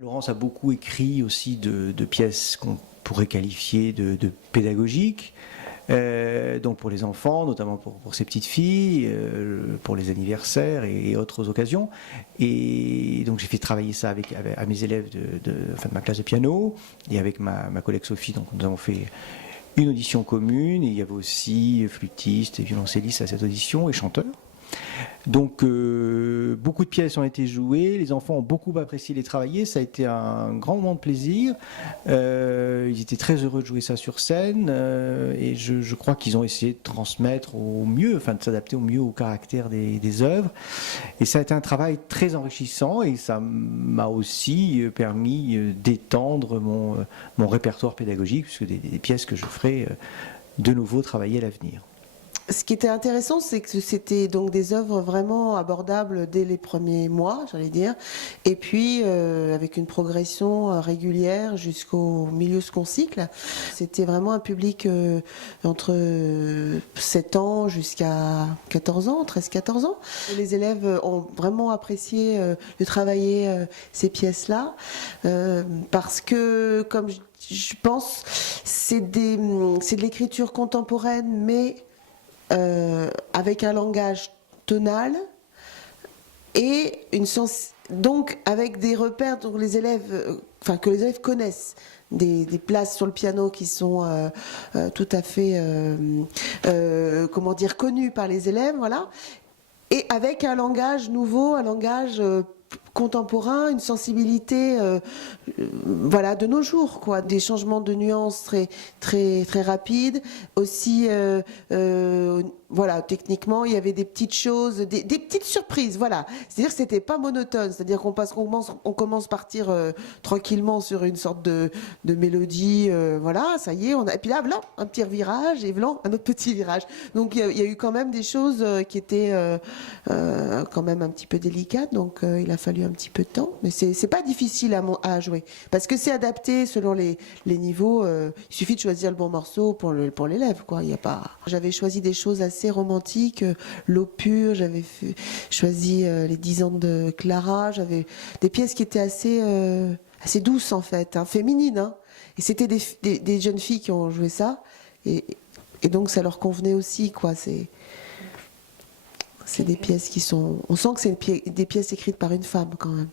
Laurence a beaucoup écrit aussi de pièces qu'on pourrait qualifier de pédagogiques, donc pour les enfants, notamment pour ses petites filles, pour les anniversaires et autres occasions. Et donc j'ai fait travailler ça à mes élèves enfin, de ma classe de piano et avec ma collègue Sophie. Donc nous avons fait une audition commune, et il y avait aussi flûtistes et violoncellistes à cette audition et chanteurs. Donc beaucoup de pièces ont été jouées, les enfants ont beaucoup apprécié les travailler, ça a été un grand moment de plaisir, ils étaient très heureux de jouer ça sur scène, et je crois qu'ils ont essayé de transmettre au mieux, enfin de s'adapter au mieux au caractère des œuvres, et ça a été un travail très enrichissant, et ça m'a aussi permis d'étendre mon répertoire pédagogique, puisque des pièces que je ferai de nouveau travailler à l'avenir. Ce qui était intéressant, c'est que c'était donc des œuvres vraiment abordables dès les premiers mois, j'allais dire, et puis avec une progression régulière jusqu'au milieu second cycle. C'était vraiment un public entre 7 ans jusqu'à 14 ans, 13-14 ans. Les élèves ont vraiment apprécié de travailler ces pièces-là, parce que, comme je pense, c'est de l'écriture contemporaine, mais avec un langage tonal et donc avec des repères dont les élèves, que les élèves connaissent, des places sur le piano qui sont tout à fait, connues par les élèves, voilà, et avec un langage nouveau, un langage contemporain, une sensibilité de nos jours, quoi, des changements de nuances très très très rapides aussi, techniquement il y avait des petites choses, des petites surprises, voilà, c'est-à-dire que c'était pas monotone, c'est-à-dire qu'on commence partir tranquillement sur une sorte de mélodie, ça y est, et puis là un petit virage et voilà un autre petit virage, donc il y a eu quand même des choses qui étaient quand même un petit peu délicates, donc il a fallu un petit peu de temps, mais c'est pas difficile à jouer, parce que c'est adapté selon les niveaux, il suffit de choisir le bon morceau pour l'élève, quoi. Il y a pas... J'avais choisi des choses assez romantiques, l'eau pure, j'avais choisi les 10 ans de Clara, j'avais des pièces qui étaient assez douces en fait, hein, féminines, hein. Et c'était des jeunes filles qui ont joué ça, et donc ça leur convenait aussi, quoi. C'est des pièces qui sont... On sent que c'est des pièces écrites par une femme, quand même.